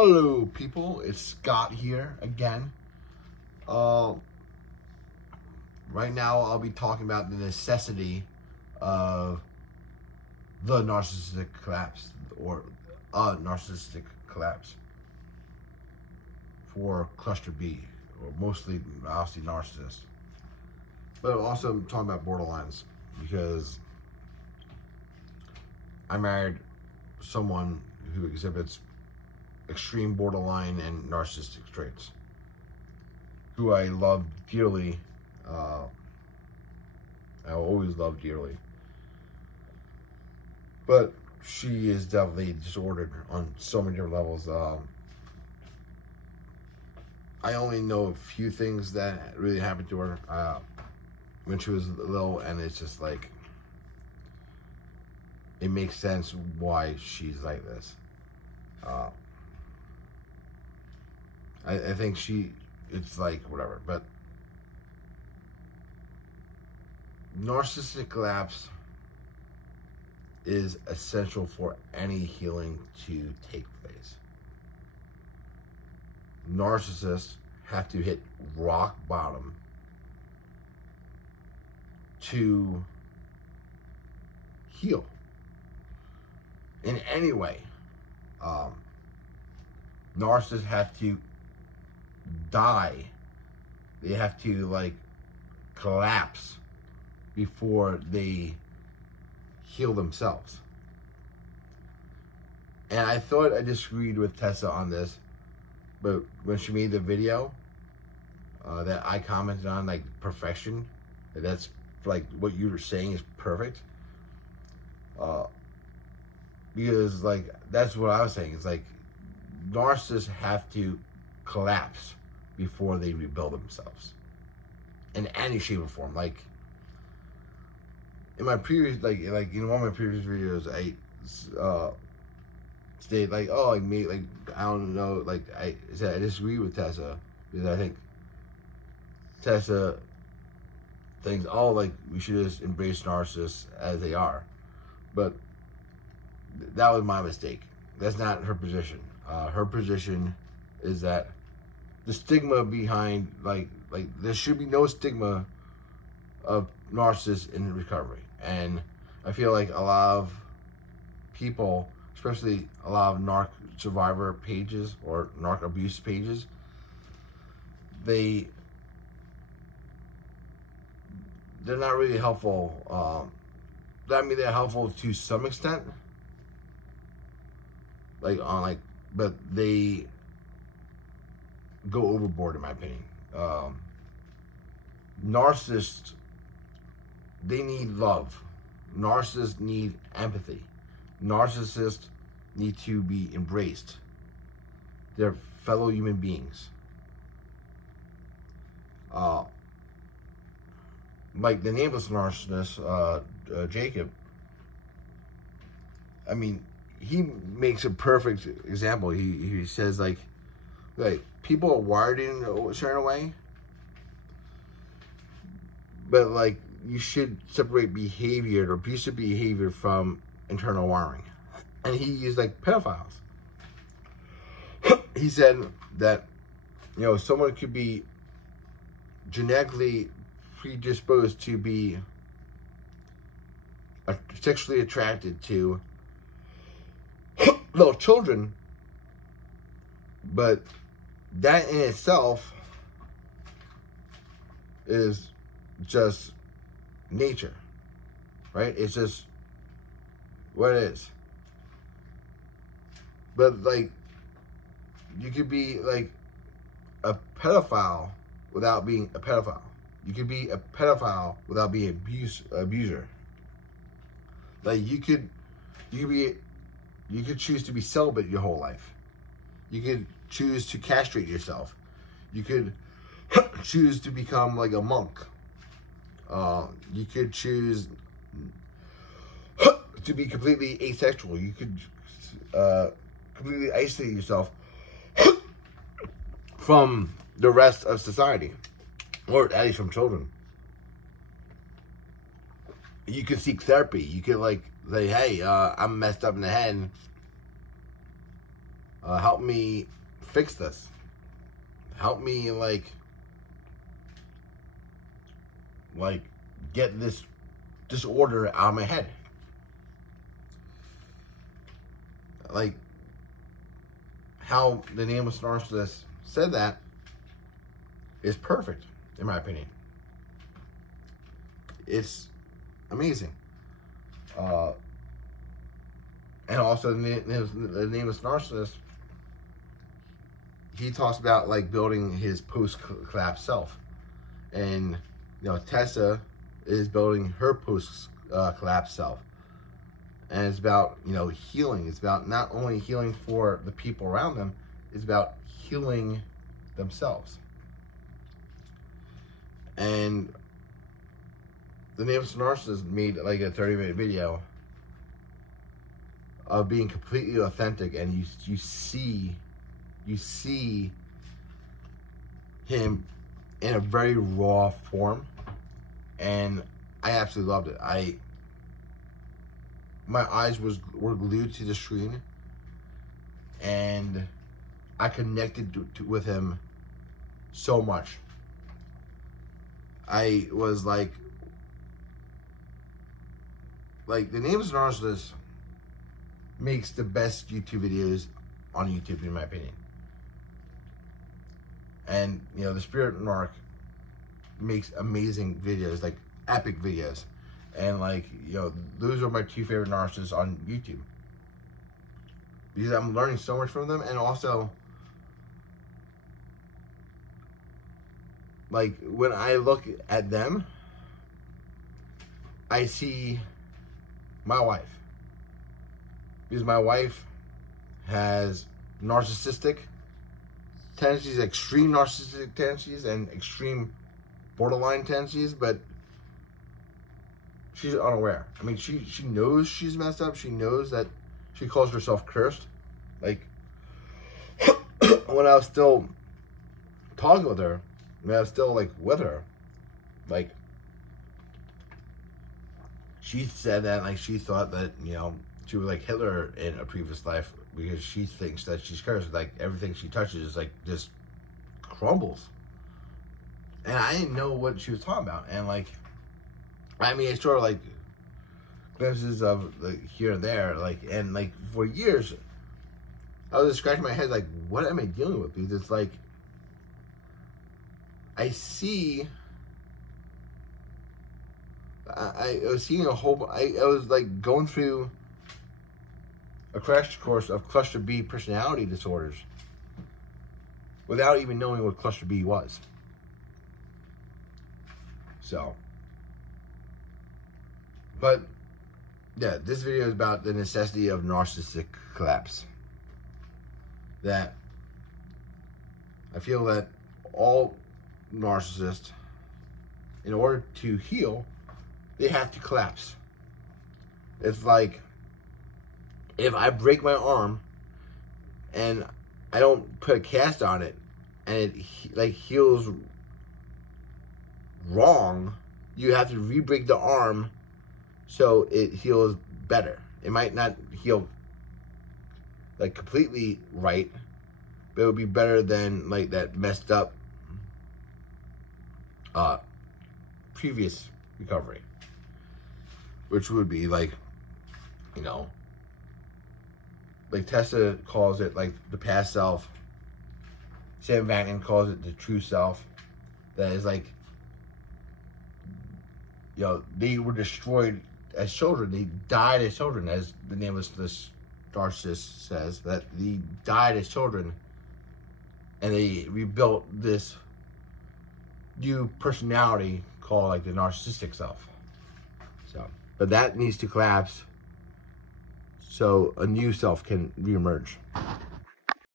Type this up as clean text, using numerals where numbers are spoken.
Hello people, it's Scott here again. Right now I'll be talking about the necessity of the narcissistic collapse, or a narcissistic collapse for cluster B, or mostly obviously narcissists. But also I'm talking about borderlines because I married someone who exhibits extreme borderline and narcissistic traits, who I love dearly. I always love dearly, but she is definitely disordered on so many different levels. I only know a few things that really happened to her when she was little, and it's just like, it makes sense why she's like this. I think it's like whatever, but narcissistic collapse is essential for any healing to take place. Narcissists have to hit rock bottom to heal in any way. Narcissists have to die. They have to like collapse before they heal themselves. And I thought I disagreed with Tessa on this, but when she made the video that I commented on, like perfection, that's like what you were saying is perfect. Because like that's what I was saying. It's like narcissists have to collapse before they rebuild themselves in any shape or form. Like in my previous, like in one of my previous videos, I stated like, oh, like me, like I don't know, like I said I disagree with Tessa because I think Tessa thinks, oh, like we should just embrace narcissists as they are, but that was my mistake. That's not her position. Her position is that the stigma behind, like there should be no stigma of narcissists in recovery. And I feel like a lot of people, especially a lot of narc survivor pages or narc abuse pages, they're not really helpful. I mean, they're helpful to some extent, but they go overboard in my opinion. Narcissists, they need love. Narcissists need empathy. Narcissists need to be embraced. They're fellow human beings. Like the nameless narcissist, Jacob, I mean, he makes a perfect example. He says like people are wired in a certain way, but like you should separate behavior or abusive behavior from internal wiring. And he used like pedophiles. He said that, you know, someone could be genetically predisposed to be sexually attracted to little children, but that in itself is just nature, right? It's just what it is. But like, you could be like a pedophile without being a pedophile. You could be a pedophile without being an abuser. Like you could choose to be celibate your whole life. You could choose to castrate yourself. You could choose to become like a monk. You could choose to be completely asexual. You could completely isolate yourself from the rest of society, or at least from children. You could seek therapy. You could like say, hey, I'm messed up in the head. help me fix this. Help me like get this disorder out of my head. Like how the Nameless Narcissist said that is perfect, in my opinion. It's amazing. And also the Nameless Narcissist, he talks about like building his post-collapse self. And you know, Tessa is building her post-collapse self. And it's about, you know, healing. It's about not only healing for the people around them, it's about healing themselves. And the Nameless Narcissist made like a 30-minute video of being completely authentic, and you see him in a very raw form, and I absolutely loved it. My eyes were glued to the screen, and I connected with him so much. I was like the Nameless Narcissist makes the best YouTube videos on YouTube, in my opinion. And you know, the Spirit Narc makes amazing videos, like epic videos. And like, you know, those are my two favorite narcissists on YouTube, because I'm learning so much from them. And also, like, when I look at them, I see my wife, because my wife has narcissistic tendencies, extreme narcissistic tendencies, and extreme borderline tendencies, but she's unaware. I mean, she knows she's messed up. She knows that she calls herself cursed. Like, when I was still talking with her, when I was still like with her, like, she said that like she thought that, you know, she was like Hitler in a previous life, because she thinks that she's cursed. Like, everything she touches is like just crumbles. And I didn't know what she was talking about. And like, I mean, it's sort of like glimpses of like here and there, like, and like for years, I was just scratching my head, like, what am I dealing with? Because it's like, I see, I was seeing a whole, I was like going through a crash course of cluster B personality disorders without even knowing what cluster B was. So, but yeah, this video is about the necessity of narcissistic collapse. That I feel that all narcissists, in order to heal, they have to collapse. It's like, if I break my arm and I don't put a cast on it, and it like heals wrong, you have to re-break the arm so it heals better. It might not heal like completely right, but it would be better than like that messed up previous recovery, which would be like, you know, like Tessa calls it like the past self. Sam Vanden calls it the true self. That is like, you know, they were destroyed as children. They died as children, as the Nameless Narcissist says, that they died as children, and they rebuilt this new personality called like the narcissistic self. So, but that needs to collapse so a new self can reemerge.